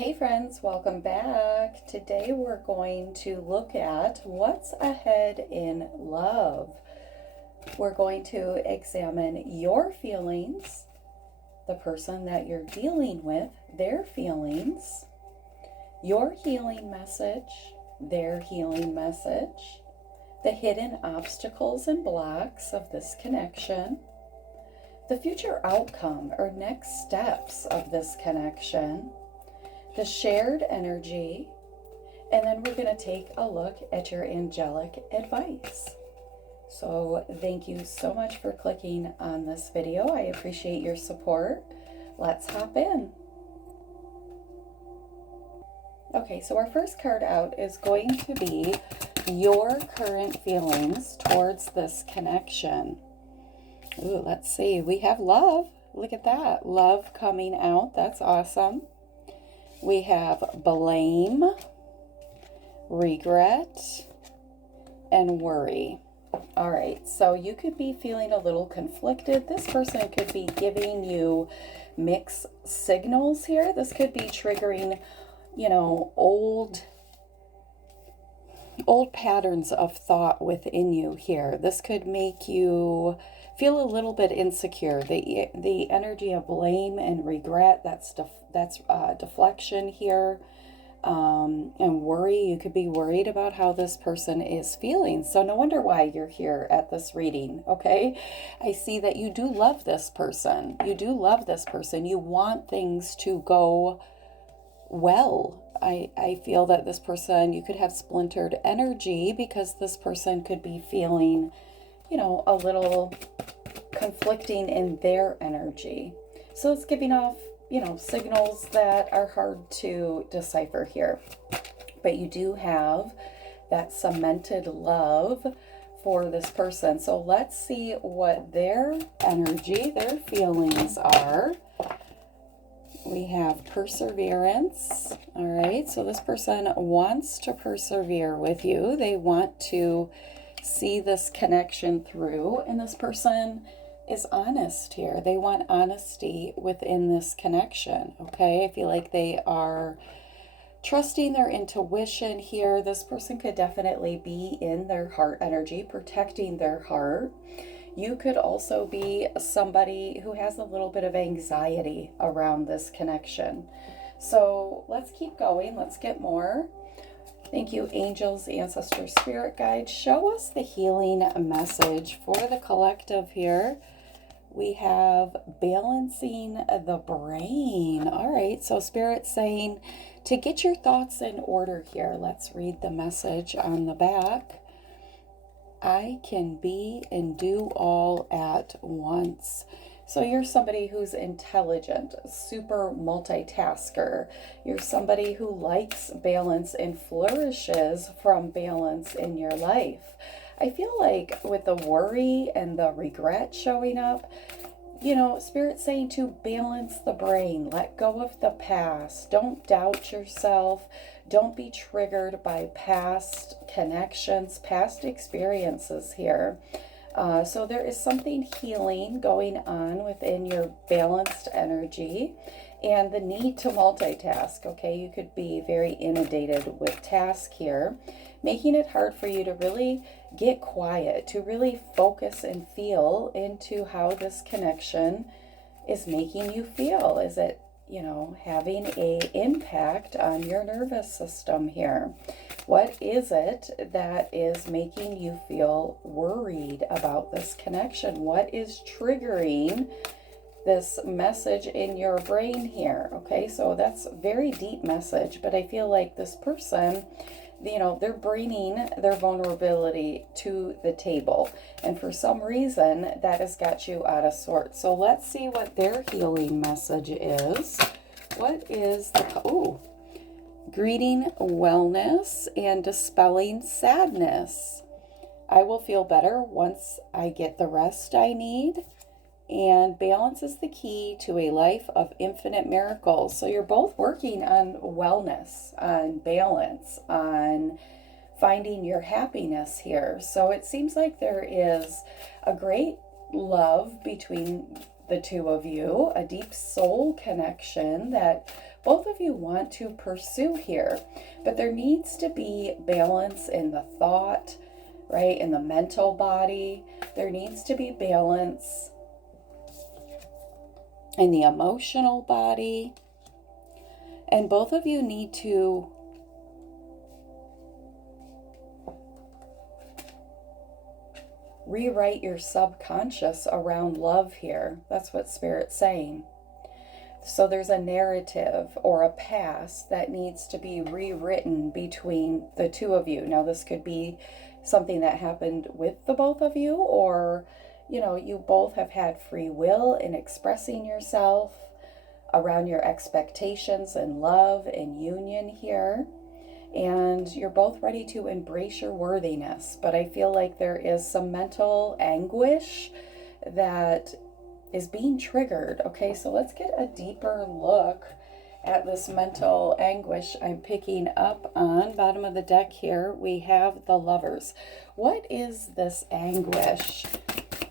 Hey friends, welcome back. Today we're going to look at what's ahead in love. We're going to examine your feelings, the person that you're dealing with, their feelings, your healing message, their healing message, the hidden obstacles and blocks of this connection, the future outcome or next steps of this connection, the shared energy, and then we're going to take a look at your angelic advice. So thank you so much for clicking on this video. I appreciate your support. Let's hop in. Okay, so our first card out is going to be your current feelings towards this connection. Ooh, let's see. We have love. Look at that. Love coming out. That's awesome. We have blame, regret, and worry. All right, so you could be feeling a little conflicted. This person could be giving you mixed signals here. This could be triggering, old patterns of thought within you here. This could make you feel a little bit insecure. The energy of blame and regret, that's deflection here. And worry, you could be worried about how this person is feeling. So no wonder why you're here at this reading, okay? I see that you do love this person. You do love this person. You want things to go well. I feel that this person, you could have splintered energy because this person could be feeling, a little conflicting in their energy. So it's giving off, signals that are hard to decipher here. But you do have that cemented love for this person. So let's see what their energy, their feelings are. We have perseverance. All right, so this person wants to persevere with you. They want to see this connection through, and this person is honest here. They want honesty within this connection, okay? I feel like they are trusting their intuition here. This person could definitely be in their heart energy, protecting their heart. You could also be somebody who has a little bit of anxiety around this connection. So let's keep going. Let's get more. Thank you, angels, ancestors, spirit guides. Show us the healing message for the collective here. We have balancing the brain. All right, so Spirit's saying to get your thoughts in order here. Let's read the message on the back. I can be and do all at once. So you're somebody who's intelligent, super multitasker. You're somebody who likes balance and flourishes from balance in your life. I feel like with the worry and the regret showing up, Spirit's saying to balance the brain, let go of the past. Don't doubt yourself. Don't be triggered by past connections, past experiences here. So there is something healing going on within your balanced energy and the need to multitask, okay? You could be very inundated with task here, making it hard for you to really get quiet, to really focus and feel into how this connection is making you feel. Is it, having an impact on your nervous system here? What is it that is making you feel worried about this connection? What is triggering this message in your brain here? Okay, so that's a very deep message, but I feel like this person, they're bringing their vulnerability to the table. And for some reason, that has got you out of sorts. So let's see what their healing message is. What is the... greeting wellness and dispelling sadness. I will feel better once I get the rest I need. And balance is the key to a life of infinite miracles. So you're both working on wellness, on balance, on finding your happiness here. So it seems like there is a great love between the two of you, a deep soul connection that both of you want to pursue here, but there needs to be balance in the thought, right? In the mental body. There needs to be balance in the emotional body. And both of you need to rewrite your subconscious around love here. That's what Spirit's saying. So there's a narrative or a past that needs to be rewritten between the two of you. Now, this could be something that happened with the both of you, or, you know, you both have had free will in expressing yourself around your expectations and love and union here. And you're both ready to embrace your worthiness. But I feel like there is some mental anguish that is being triggered. Okay, so let's get a deeper look at this mental anguish I'm picking up on. Bottom of the deck here, we have the Lovers. What is this anguish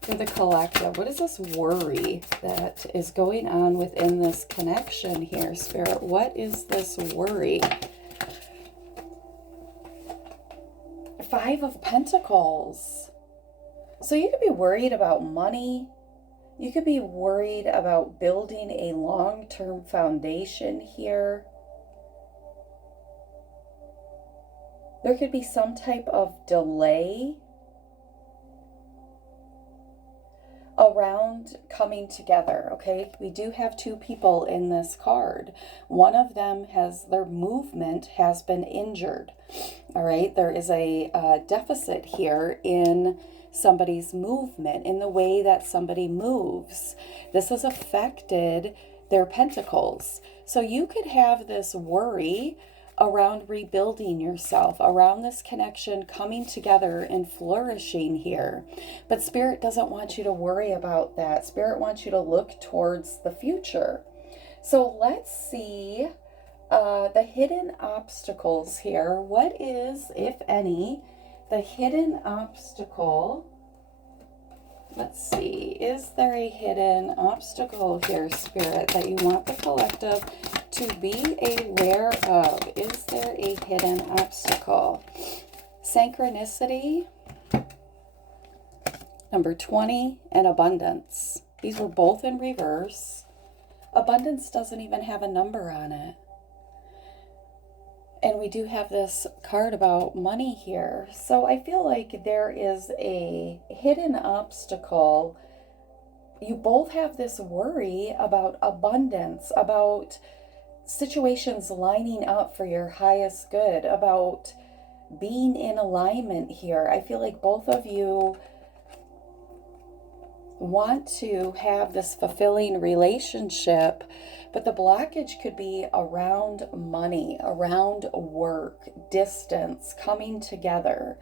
for the collective? What is this worry that is going on within this connection here, Spirit? What is this worry? Five of Pentacles. So you could be worried about money. You could be worried about building a long-term foundation here. There could be some type of delay around coming together, okay? We do have two people in this card. One of them has, their movement has been injured, all right? There is a deficit here in somebody's movement, in the way that somebody moves. This has affected their pentacles. So you could have this worry around rebuilding yourself, around this connection coming together and flourishing here. But Spirit doesn't want you to worry about that. Spirit wants you to look towards the future. So let's see the hidden obstacles here. What is, if any, the hidden obstacle? Let's see. Is there a hidden obstacle here, Spirit, that you want the collective to be aware of? Is there a hidden obstacle? Synchronicity, number 20, and abundance. These were both in reverse. Abundance doesn't even have a number on it. And we do have this card about money here. So I feel like there is a hidden obstacle. You both have this worry about abundance, about situations lining up for your highest good, about being in alignment here. I feel like both of you want to have this fulfilling relationship, but the blockage could be around money, around work, distance, coming together,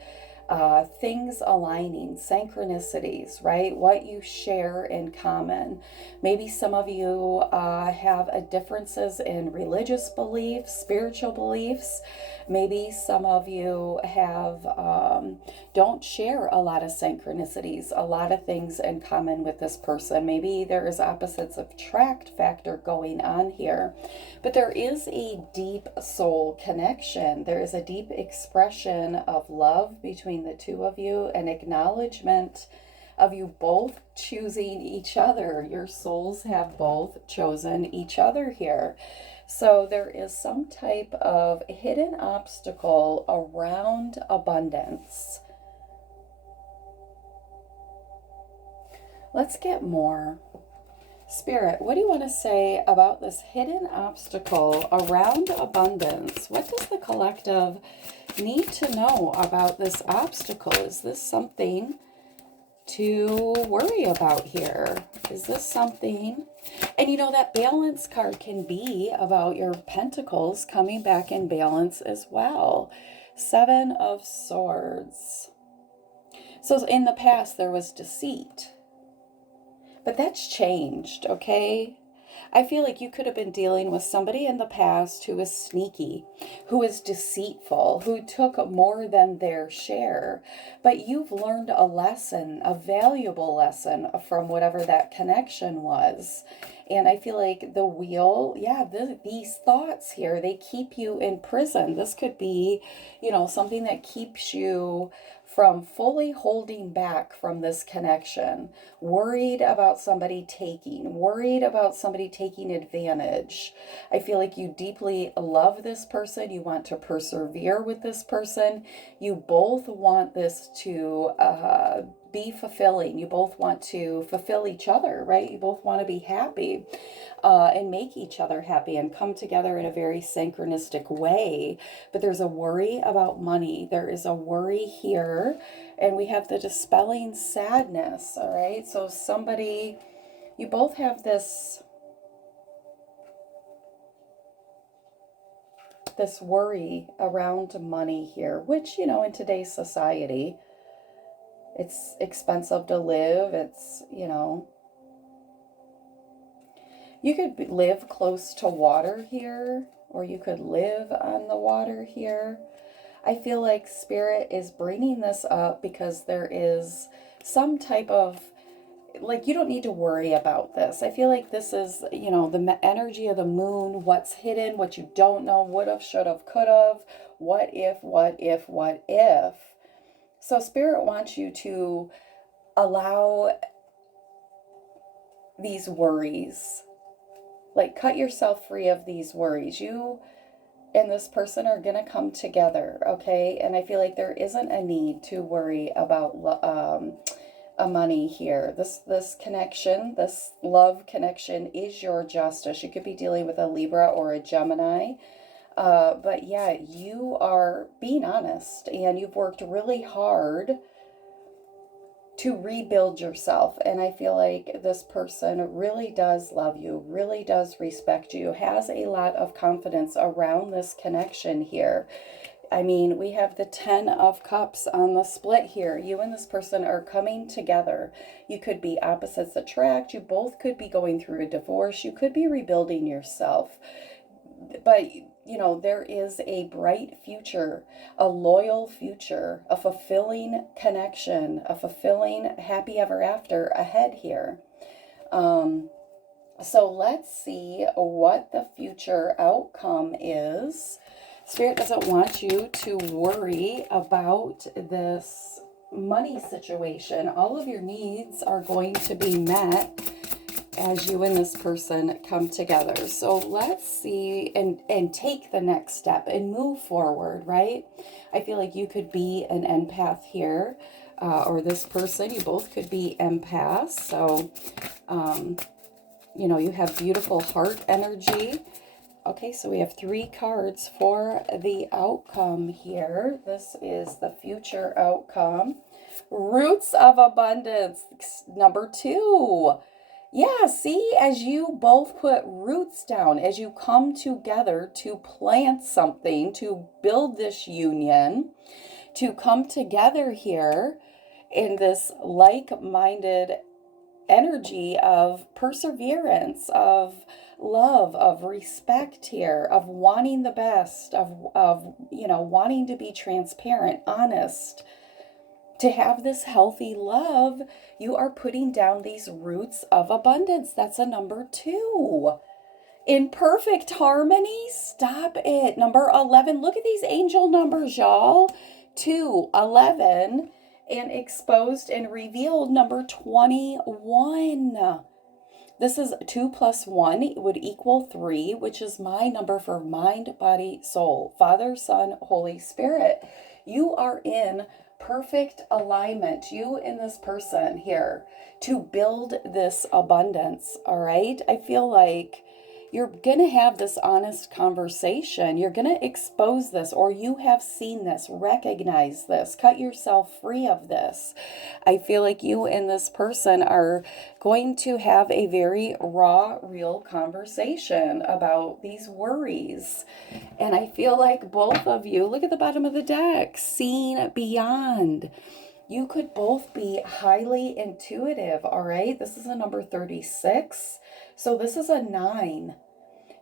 things aligning, synchronicities, right? What you share in common. Maybe some of you have differences in religious beliefs, spiritual beliefs. Maybe some of you have don't share a lot of synchronicities, a lot of things in common with this person. Maybe there is opposites attract factor going on here. But there is a deep soul connection. There is a deep expression of love between the two of you, an acknowledgement of you both choosing each other. Your souls have both chosen each other here. So there is some type of hidden obstacle around abundance. Let's get more. Spirit, what do you want to say about this hidden obstacle around abundance? What does the collective need to know about this obstacle? Is this something to worry about here? Is this something? And you know, that balance card can be about your pentacles coming back in balance as well. 7 of Swords. So in the past there was deceit, but that's changed, okay? I feel like you could have been dealing with somebody in the past who was sneaky, who was deceitful, who took more than their share. But you've learned a lesson, a valuable lesson from whatever that connection was. And I feel like the wheel, yeah, these thoughts here, they keep you in prison. This could be, something that keeps you from fully holding back from this connection, worried about somebody worried about somebody taking advantage. I feel like you deeply love this person. You want to persevere with this person. You both want this to be fulfilling. You both want to fulfill each other, right? You both want to be happy and make each other happy and come together in a very synchronistic way. But there's a worry about money. There is a worry here. And we have the dispelling sadness, all right? So you both have this worry around money here, which, in today's society, it's expensive to live. It's, you could live close to water here, or you could live on the water here. I feel like Spirit is bringing this up because there is some type of, like, you don't need to worry about this. I feel like this is, the energy of the moon, what's hidden, what you don't know, would have, should have, could have, what if, what if, what if. So Spirit wants you to allow these worries, like cut yourself free of these worries. You and this person are going to come together, okay? And I feel like there isn't a need to worry about a money here. This connection, this love connection is your justice. You could be dealing with a Libra or a Gemini. But yeah, you are being honest and you've worked really hard to rebuild yourself. And I feel like this person really does love you, really does respect you, has a lot of confidence around this connection here. I mean, we have the 10 of Cups on the split here. You and this person are coming together. You could be opposites attract. You both could be going through a divorce. You could be rebuilding yourself. But, there is a bright future, a loyal future, a fulfilling connection, a fulfilling happy ever after ahead here. So let's see what the future outcome is. Spirit doesn't want you to worry about this money situation. All of your needs are going to be met as you and this person come together. So let's see and take the next step and move forward, right? I feel like you could be an empath here, or this person, you both could be empaths. So, you have beautiful heart energy. Okay, so we have 3 cards for the outcome here. This is the future outcome. Roots of abundance, number 2. Yeah, see, as you both put roots down, as you come together to plant something, to build this union, to come together here in this like-minded energy of perseverance, of love, of respect here, of wanting the best, of wanting to be transparent, honest. To have this healthy love, you are putting down these roots of abundance. That's a number 2. In perfect harmony, stop it. Number 11, look at these angel numbers, y'all. 2, 11, and exposed and revealed, number 21. This is 2 plus 1 would equal 3, which is my number for mind, body, soul. Father, Son, Holy Spirit. You are in perfect alignment, you and this person here, to build this abundance, all right? I feel like you're going to have this honest conversation. You're going to expose this, or you have seen this, recognize this, cut yourself free of this. I feel like you and this person are going to have a very raw, real conversation about these worries. And I feel like both of you, look at the bottom of the deck, seen beyond. You could both be highly intuitive, all right? This is a number 36. So this is a 9.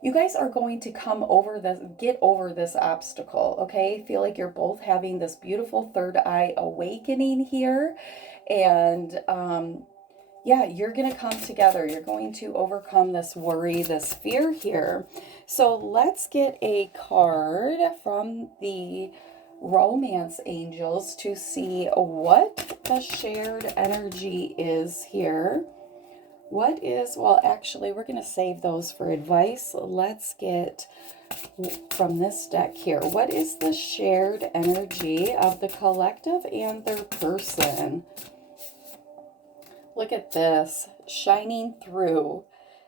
You guys are going to get over this obstacle, okay? Feel like you're both having this beautiful third eye awakening here. And yeah, you're going to come together. You're going to overcome this worry, this fear here. So let's get a card from the romance angels to see what the shared energy is here. What is, well, actually, we're going to save those for advice. Let's get from this deck here. What is the shared energy of the collective and their person? Look at this, shining through.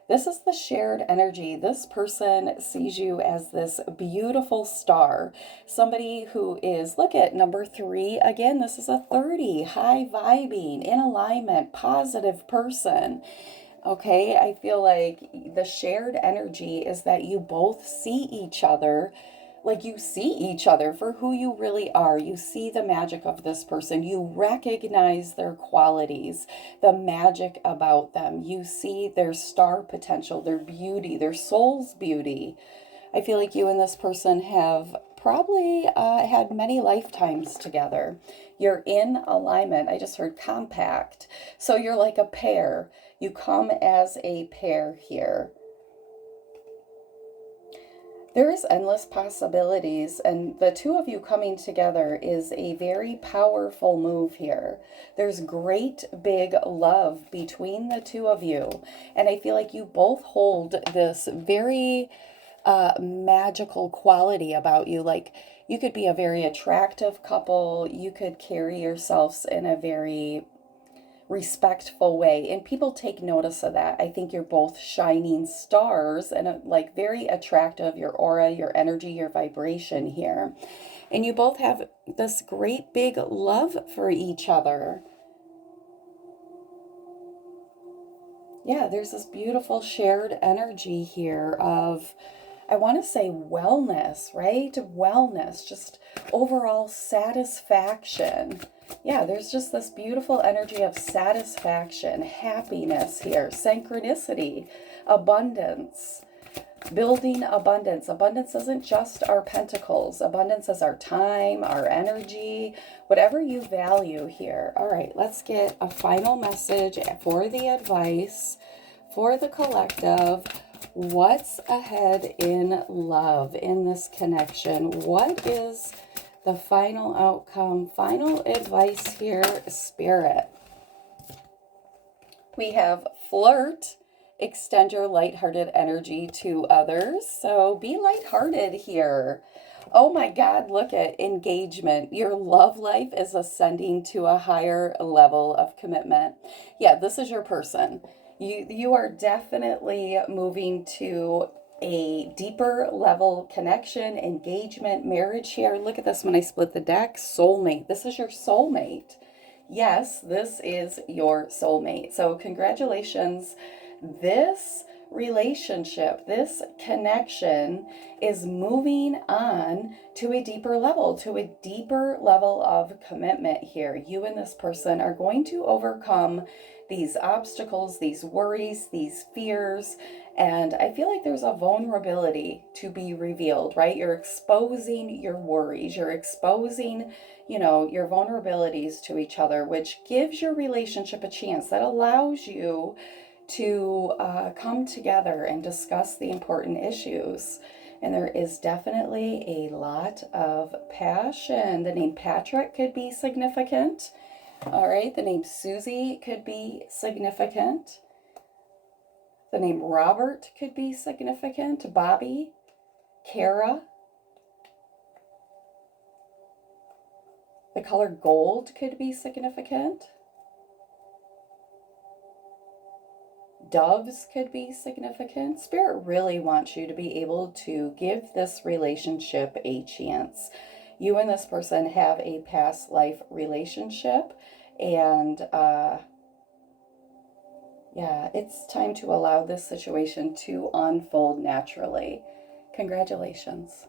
This is the shared energy. This person sees you as this beautiful star. Somebody who is, look at number 3. Again, this is a 30, high vibing, in alignment, positive person. Okay, I feel like the shared energy is that you both see each other, like you see each other for who you really are. You see the magic of this person. You recognize their qualities, the magic about them. You see their star potential, their beauty, their soul's beauty. I feel like you and this person have probably had many lifetimes together. You're in alignment. I just heard compact. So you're like a pair. You come as a pair here. There is endless possibilities, and the two of you coming together is a very powerful move here. There's great big love between the two of you, and I feel like you both hold this very magical quality about you. Like, you could be a very attractive couple, you could carry yourselves in a very respectful way, and people take notice of that. I think you're both shining stars and like very attractive, your aura, your energy, your vibration here, and you both have this great big love for each other. Yeah, there's this beautiful shared energy here of, I want to say wellness, right? Wellness, just overall satisfaction. Yeah, there's just this beautiful energy of satisfaction, happiness here, synchronicity, abundance, building abundance. Abundance isn't just our pentacles. Abundance is our time, our energy, whatever you value here. All right, let's get a final message for the advice for the collective. What's ahead in love, in this connection? What is the final outcome, final advice here, Spirit? We have flirt, extend your lighthearted energy to others. So be lighthearted here. Oh my God, look at engagement. Your love life is ascending to a higher level of commitment. Yeah, this is your person. You are definitely moving to a deeper level connection, engagement, marriage here. Look at this when I split the deck. Soulmate. This is your soulmate. Yes, this is your soulmate. So congratulations. This relationship, this connection is moving on to a deeper level of commitment here. You and this person are going to overcome these obstacles, these worries, these fears, and I feel like there's a vulnerability to be revealed, right? You're exposing your worries, you're exposing, your vulnerabilities to each other, which gives your relationship a chance, that allows you to come together and discuss the important issues. And there is definitely a lot of passion. The name Patrick could be significant. All right, the name Susie could be significant. The name Robert could be significant. Bobby, Kara. The color gold could be significant. Doves could be significant. Spirit really wants you to be able to give this relationship a chance. You and this person have a past life relationship, and yeah, it's time to allow this situation to unfold naturally. Congratulations.